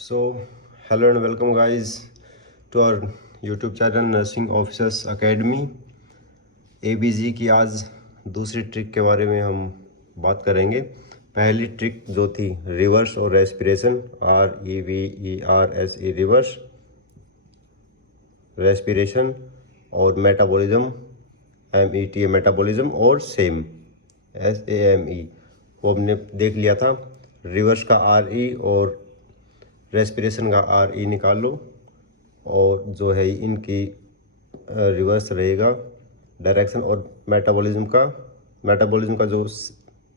So, hello and welcome guys to our YouTube channel nursing officers academy. ABG की आज दूसरी trick के बारे में हम बात करेंगे। पहली ट्रिक जो थी रिवर्स और रेस्पिरेशन, REVERSE रिवर्स रेस्पिरेशन, और मेटाबॉलिज्म META मेटाबॉलिज्म, और SAME वो हमने देख लिया था। रिवर्स का RE और रेस्पिरेशन का RE निकाल लो, और जो है इनकी रिवर्स रहेगा डायरेक्शन, और मेटाबॉलिज्म का जो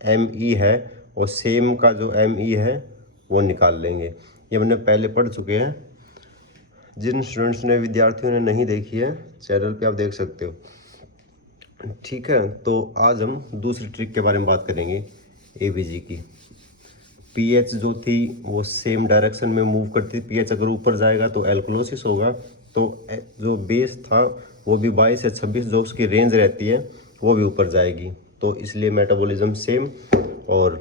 ME है और सेम का जो ME है वो निकाल लेंगे। ये हमने पहले पढ़ चुके हैं। जिन स्टूडेंट्स ने विद्यार्थियों ने नहीं देखी है, चैनल पे आप देख सकते हो। ठीक है, तो आज हम दूसरी ट्रिक के बारे में बात करेंगे ABG की। पीएच जो थी वो सेम डायरेक्शन में मूव करती थी। पीएच अगर ऊपर जाएगा तो एल्कलोसिस होगा, तो जो बेस था वो भी 22 से 26 जो उसकी रेंज रहती है वो भी ऊपर जाएगी, तो इसलिए मेटाबॉलिज्म सेम और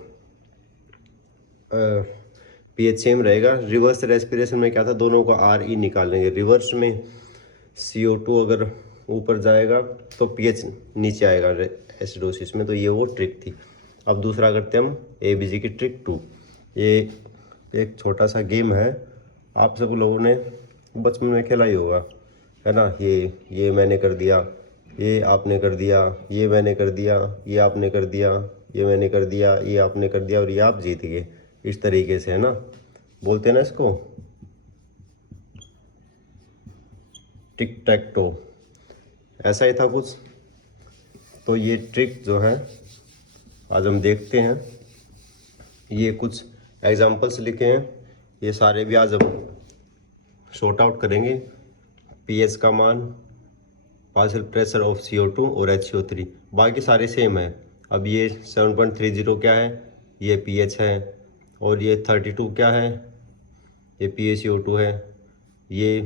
पीएच सेम रहेगा। रिवर्स रेस्पिरेशन में क्या था, दोनों का RE निकाल लेंगे। रिवर्स में CO2 अगर ऊपर जाएगा तो पीएच नीचे आएगा एसिडोसिस में, तो ये वो ट्रिक थी। अब दूसरा करते हैं हम ABG की ट्रिक 2। ये एक छोटा सा गेम है, आप सब लोगों ने बचपन में खेला ही होगा, है ना। ये मैंने कर दिया, ये आपने कर दिया, ये मैंने कर दिया, ये आपने कर दिया, ये मैंने कर दिया, ये आपने कर दिया, और ये आप जीत गए। इस तरीके से, है ना, बोलते हैं ना इसको टिक टैक टो, ऐसा ही था कुछ। तो ये ट्रिक जो है आज हम देखते हैं। ये कुछ एग्जांपल्स लिखे हैं, ये सारे भी आज हम शॉर्ट आउट करेंगे। पीएच का मान, पार्शियल प्रेशर ऑफ CO2 और HCO3, बाकी सारे सेम है। अब ये 7.30 क्या है, ये पीएच है, और ये 32 क्या है, ये PaCO2 है, ये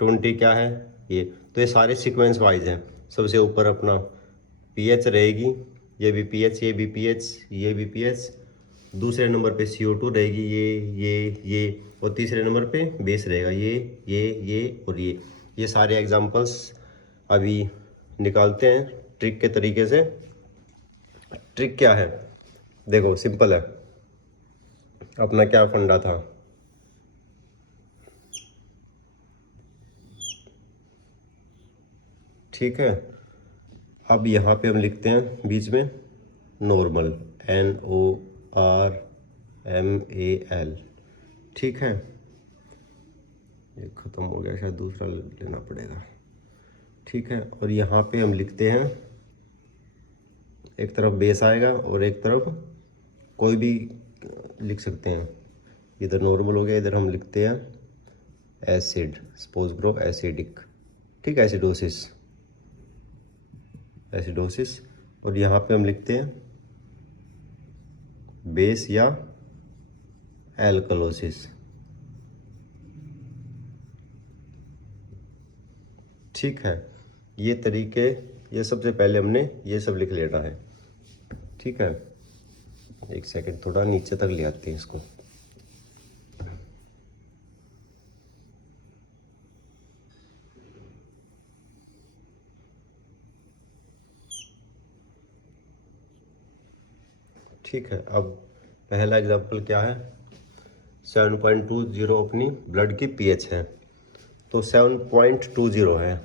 20 क्या है, ये। तो ये सारे सीक्वेंस वाइज हैं। सबसे ऊपर अपना पीएच रहेगी, ये भी पीएच, ये भी पीएच, ये भी पीएच। दूसरे नंबर पे CO2 रहेगी, ये, और तीसरे नंबर पे बेस रहेगा, ये और ये सारे एग्जांपल्स अभी निकालते हैं ट्रिक के तरीके से। ट्रिक क्या है, देखो सिंपल है। अपना क्या फंडा था, ठीक है। अब यहाँ पे हम लिखते हैं बीच में नॉर्मल, NORMAL, ठीक है। ये ख़त्म हो गया, शायद दूसरा लेना पड़ेगा, ठीक है। और यहाँ पे हम लिखते हैं, एक तरफ बेस आएगा और एक तरफ कोई भी लिख सकते हैं। इधर नॉर्मल हो गया, इधर हम लिखते हैं एसिड, सपोज ग्रो एसिडिक, ठीक है, एसिडोसिस। और यहाँ पे हम लिखते हैं बेस या एल्कलोसिस, ठीक है। ये तरीके, ये सबसे पहले हमने ये सब लिख लेना है, ठीक है। एक सेकंड, थोड़ा नीचे तक ले आते हैं इसको। ठीक है, अब पहला एग्जांपल क्या है, 7.20 अपनी ब्लड की पीएच है, तो 7.20 है।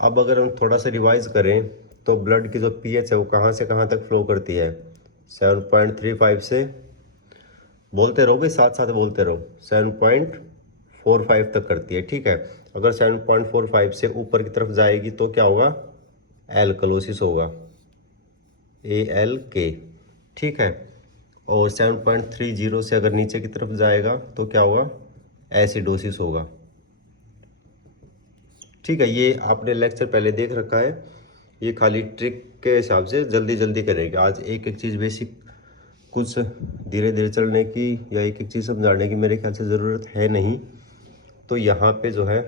अब अगर हम थोड़ा सा रिवाइज करें तो ब्लड की जो पीएच है वो कहाँ से कहाँ तक फ्लो करती है, 7.35 से, बोलते रहो भाई, साथ साथ बोलते रहो, 7.45 तक करती है, ठीक है। अगर 7.45 से ऊपर की तरफ जाएगी तो क्या होगा, एल्कलोसिस होगा, ALK, ठीक है। और 7.30 से अगर नीचे की तरफ जाएगा तो क्या होगा, एसिडोसिस होगा, ठीक है। ये आपने लेक्चर पहले देख रखा है, ये खाली ट्रिक के हिसाब से जल्दी जल्दी करेंगे। आज एक एक चीज़ बेसिक, कुछ धीरे धीरे चलने की या एक एक चीज़ समझाने की मेरे ख्याल से ज़रूरत है नहीं। तो यहाँ पे जो है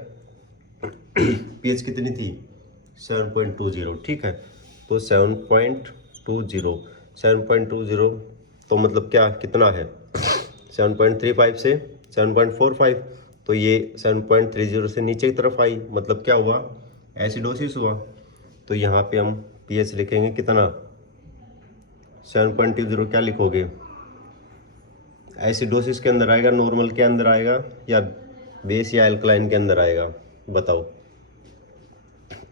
पीएच कितनी थी, 7.20, ठीक है। तो 7.20 तो मतलब क्या, कितना है, 7.35 से 7.45, तो ये 7.30 से नीचे की तरफ आई, मतलब क्या हुआ, एसिडोसिस हुआ। तो यहाँ पे हम पीएच लिखेंगे कितना, 7.20। क्या लिखोगे, एसिडोसिस के अंदर आएगा, नॉर्मल के अंदर आएगा, या बेस या एल्कलाइन के अंदर आएगा, बताओ।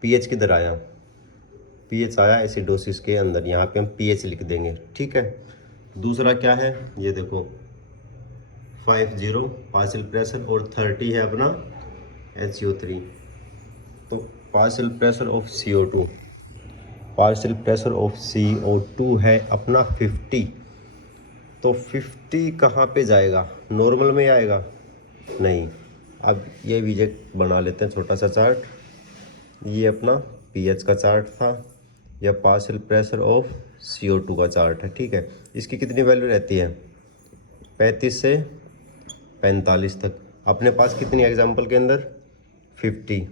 पीएच किधर आया, पीएच आया एसिडोसिस के अंदर, यहाँ पे हम पीएच लिख देंगे, ठीक है। दूसरा क्या है, ये देखो 50 पार्शियल प्रेशर और 30 है अपना HCO3। तो partial pressure of CO2, partial pressure of CO2 है अपना 50। तो 50 कहाँ पे जाएगा, नॉर्मल में आएगा, नहीं। अब ये विजेट बना लेते हैं छोटा सा चार्ट। ये अपना पीएच का चार्ट था, या पार्शियल प्रेशर ऑफ CO2 का चार्ट है, ठीक है। इसकी कितनी वैल्यू रहती है, 35 से 45 तक। अपने पास कितनी एग्जाम्पल के अंदर, 50।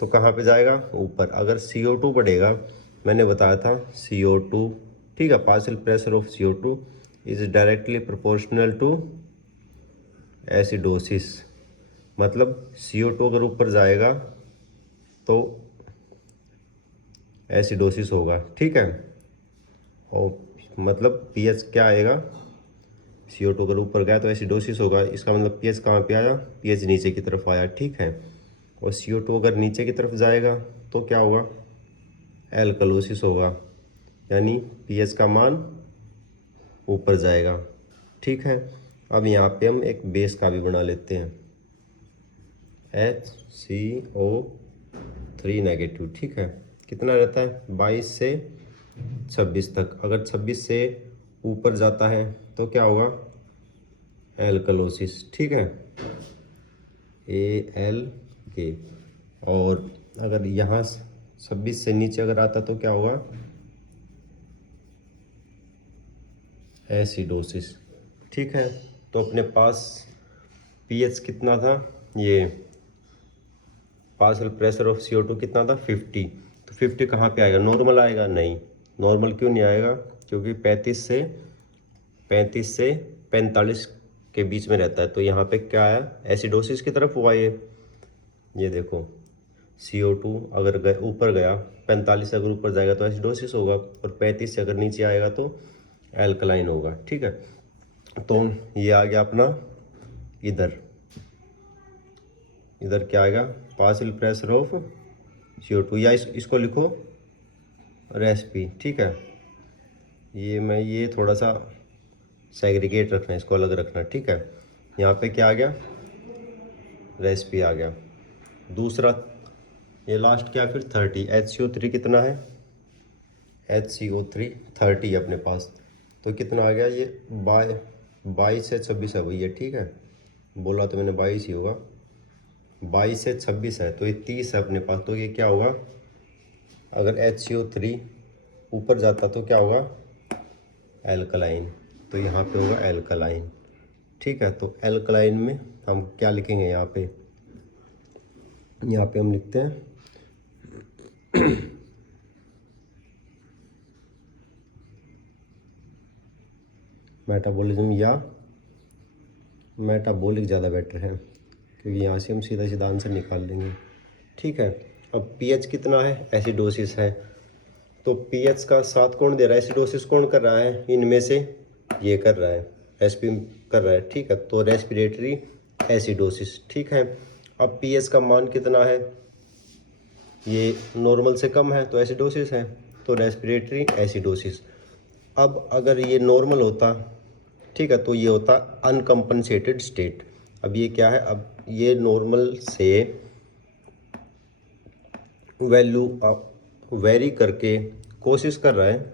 तो कहाँ पे जाएगा, ऊपर। अगर CO2 बढ़ेगा, मैंने बताया था CO2, ठीक है, partial pressure of CO2 is directly proportional to acidosis. मतलब CO2 अगर ऊपर जाएगा तो एसिडोसिस होगा, ठीक है। और मतलब पीएच क्या आएगा, CO2 अगर ऊपर गया तो एसिडोसिस होगा। इसका मतलब पीएच कहाँ पे आया, पीएच नीचे की तरफ आया, ठीक है। और CO2 अगर नीचे की तरफ जाएगा तो क्या होगा, एल्कलोसिस होगा, यानी पीएच का मान ऊपर जाएगा, ठीक है। अब यहाँ पे हम एक बेस का भी बना लेते हैं, HCO3 नेगेटिव, ठीक है। कितना रहता है, 22 से 26 तक। अगर 26 से ऊपर जाता है तो क्या होगा, एल्कलोसिस, ठीक है, ALK। और अगर यहाँ 26 से नीचे अगर आता तो क्या होगा, एसिडोसिस, ठीक है। तो अपने पास पीएच कितना था, ये पार्शियल प्रेशर ऑफ CO2 कितना था, 50। तो 50 कहाँ पे आएगा, नॉर्मल आएगा, नहीं। नॉर्मल क्यों नहीं आएगा, क्योंकि 35 से 45 के बीच में रहता है। तो यहाँ पे क्या आया, एसिडोसिस की तरफ हुआ ये देखो CO2 अगर ऊपर गया, 45 से अगर ऊपर जाएगा तो एसिडोसिस होगा, और 35 से अगर नीचे आएगा तो एल्कलाइन होगा, ठीक है। तो ये आ गया अपना, इधर क्या आएगा, पार्शियल प्रेशर ऑफ CO2, या इसको लिखो रेसिपी, ठीक है। ये थोड़ा सा सेग्रीगेट रखना है, इसको अलग रखना, ठीक है। यहाँ पे क्या आ गया, रेसिपी आ गया। दूसरा ये लास्ट क्या, फिर 30, HCO3 कितना है, HCO3 30 अपने पास। तो कितना आ गया, ये 22 से 26 है भैया, ठीक है। बोला तो मैंने 22 ही होगा, 22 से 26 है, तो ये 30 है अपने पास। तो ये क्या होगा, अगर HCO3 ऊपर जाता तो क्या होगा, एल्कलाइन। तो यहाँ पे होगा एल्कलाइन, ठीक है। तो एल्कलाइन में हम क्या लिखेंगे, यहाँ पे हम लिखते हैं मेटाबॉलिज्म या मेटाबॉलिक ज़्यादा बेटर है, क्योंकि यहाँ से हम सीधा सीधा आंसर निकाल लेंगे, ठीक है। अब पीएच कितना है, एसिडोसिस है। तो पीएच का साथ कौन दे रहा है, एसिडोसिस कौन कर रहा है, इनमें से ये कर रहा है, रेस्पी कर रहा है, ठीक है। तो रेस्पिरेटरी एसिडोसिस, ठीक है। अब पीएच का मान कितना है, ये नॉर्मल से कम है तो एसिडोसिस है, तो रेस्पिरेटरी एसिडोसिस। अब अगर ये नॉर्मल होता, ठीक है, तो ये होता अनकम्पनसेटेड स्टेट। अब ये क्या है, अब ये नॉर्मल से वैल्यू वेरी करके कोशिश कर रहा है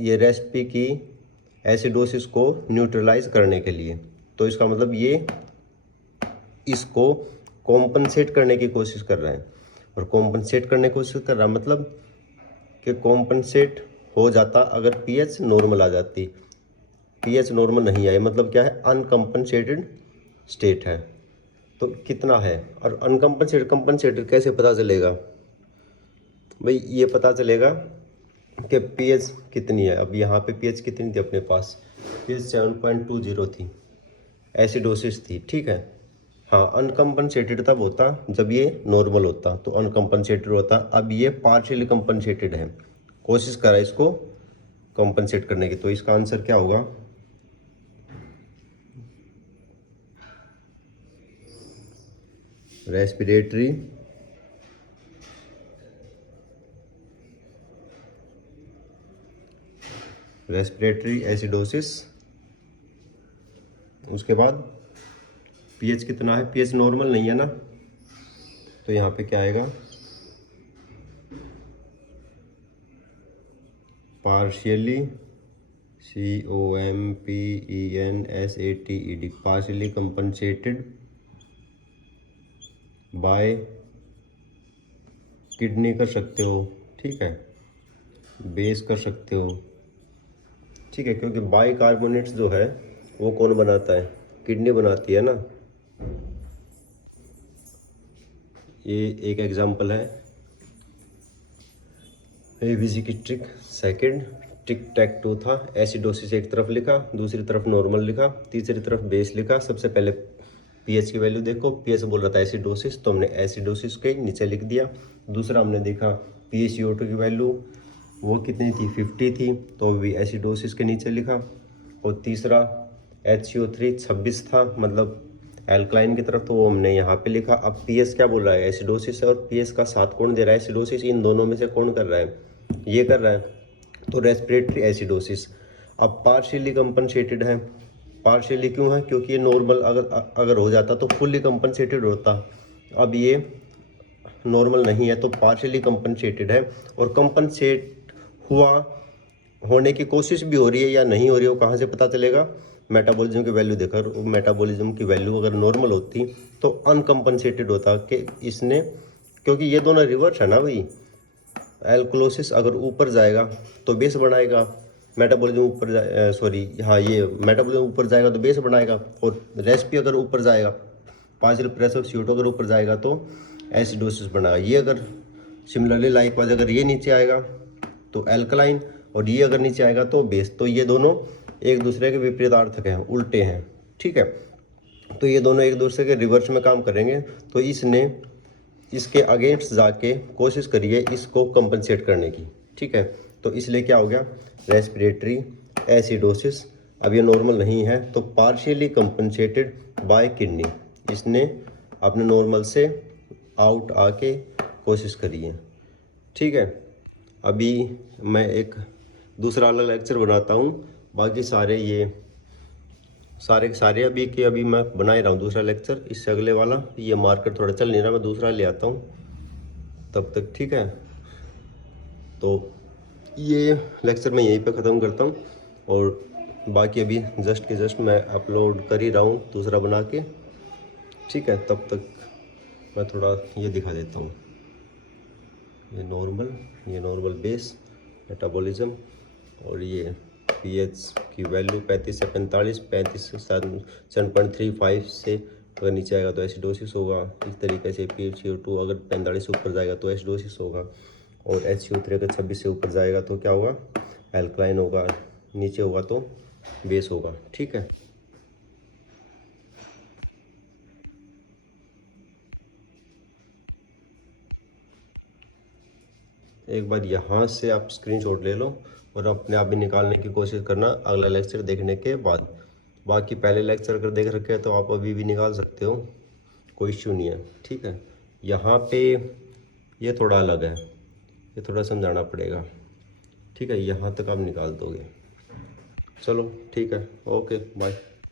ये रेसिपी की एसिडोसिस को न्यूट्रलाइज करने के लिए। तो इसका मतलब ये इसको कॉम्पनसेट करने की कोशिश कर रहा है, और कॉम्पनसेट करने की कोशिश कर रहा है मतलब कि कॉम्पनसेट हो जाता अगर पीएच नॉर्मल आ जाती। पीएच नॉर्मल नहीं आए, मतलब क्या है, अनकम्पनसेटेड स्टेट है। तो कितना है, और अनकम्पनसेटेड कंपनसेटेड कैसे पता चलेगा भाई, ये पता चलेगा कि पीएच कितनी है। अब यहाँ पे पीएच कितनी थी अपने पास, पीएच 7.20 थी, एसिडोसिस थी, ठीक है। हाँ, अनकम्पनसेटेड तब होता जब ये नॉर्मल होता, तो अनकम्पनसेटेड होता। अब ये पार्शियली कंपनसेटेड है, कोशिश करा इसको कंपनसेट करने की, तो इसका आंसर क्या होगा? Respiratory acidosis. उसके बाद पीएच कितना है? पीएच नॉर्मल नहीं है ना, तो यहाँ पे क्या आएगा? Partially, COMPENSATED, partially compensated bye kidney कर सकते हो, ठीक है, बेस कर सकते हो, ठीक है, क्योंकि बाइकार्बोनेट्स जो है वो कौन बनाता है? किडनी बनाती है ना। ये एक एग्जांपल है एबीसी की ट्रिक। सेकंड टिक टैक टू था, एसिडोसिस एक तरफ लिखा, दूसरी तरफ नॉर्मल लिखा, तीसरी तरफ बेस लिखा। सबसे पहले पीएच की वैल्यू देखो, पीएच बोल रहा था एसिडोसिस, तो हमने एसिडोसिस के नीचे लिख दिया। दूसरा हमने देखा PaCO2 की वैल्यू वो कितनी थी? 50 थी, तो भी एसिडोसिस के नीचे लिखा। और तीसरा HCO3 26 था, मतलब एल्कलाइन की तरफ, तो वो हमने यहाँ पे लिखा। अब पीएस क्या बोल रहा है? एसिडोसिस है, और पीएस का साथ कौन दे रहा है? एसिडोसिस। इन दोनों में से कौन कर रहा है? ये कर रहा है, तो रेस्पिरेटरी एसिडोसिस। अब पार्शियली कंपनसेटेड है। पार्शियली क्यों है? क्योंकि ये नॉर्मल अगर अगर हो जाता तो फुल्ली कंपनसेटेड होता। अब ये नॉर्मल नहीं है, तो पार्शियली कंपनसेटेड है। और कंपनसेट हुआ होने की कोशिश भी हो रही है या नहीं हो रही है, वो कहाँ से पता चलेगा? मेटाबॉलिज्म की वैल्यू देखकर। मेटाबॉलिज्म की वैल्यू अगर नॉर्मल होती तो अनकम्पनसेटेड होता कि इसने, क्योंकि ये दोनों रिवर्स है ना भाई। एल्कोलोसिस अगर ऊपर जाएगा तो बेस बनाएगा, मेटाबॉलिज्म ऊपर सॉरी हाँ, ये मेटाबॉलिज्म ऊपर जाएगा तो बेस बनाएगा, और रेसिपी अगर ऊपर जाएगा, पार्शियल प्रेशर CO2 अगर ऊपर जाएगा तो एसिडोसिस बनाएगा। ये अगर सिमिलरली लाइकवाइज अगर ये नीचे आएगा तो एल्कलाइन, और ये अगर नीचे आएगा तो बेस। तो ये दोनों एक दूसरे के विपरीतार्थक हैं, उल्टे हैं, ठीक है। तो ये दोनों एक दूसरे के रिवर्स में काम करेंगे, तो इसने इसके अगेंस्ट जाके कोशिश करिए इसको कंपनसेट करने की, ठीक है। तो इसलिए क्या हो गया? Respiratory acidosis. अब ये नॉर्मल नहीं है, तो पार्शियली कंपनसेटेड बाय किडनी। इसने अपने नॉर्मल से आउट आके कोशिश करी है, ठीक है। अभी मैं एक दूसरा वाला लेक्चर बनाता हूँ, बाकी सारे ये सारे अभी के अभी मैं बना ही रहा हूँ दूसरा लेक्चर। इससे अगले वाला ये मार्कर थोड़ा चल नहीं रहा, मैं दूसरा ले आता हूँ तब तक, ठीक है। तो ये लेक्चर मैं यहीं पे ख़त्म करता हूँ, और बाकी अभी जस्ट मैं अपलोड कर ही रहा हूँ दूसरा बना के, ठीक है। तब तक मैं थोड़ा ये दिखा देता हूँ, ये नॉर्मल बेस मेटाबॉलिज्म, और ये पीएच की वैल्यू 35 से 45, 35 से 7.35 से अगर नीचे आएगा तो एसिडोसिस होगा। इस तरीके से PaCO2 अगर 45 से ऊपर जाएगा तो एसिडोसिस होगा, और HCO3 अगर 26 से ऊपर जाएगा तो क्या होगा? एल्कलाइन होगा, नीचे होगा तो बेस होगा, ठीक है। एक बार यहाँ से आप स्क्रीनशॉट ले लो और अपने आप ही निकालने की कोशिश करना अगला लेक्चर देखने के बाद। बाकी पहले लेक्चर अगर देख रखे हैं तो आप अभी भी निकाल सकते हो, कोई इश्यू नहीं है, ठीक है। यहाँ पे ये थोड़ा अलग है, ये थोड़ा समझाना पड़ेगा, ठीक है। यहाँ तक आप निकाल दोगे। चलो ठीक है, ओके बाय।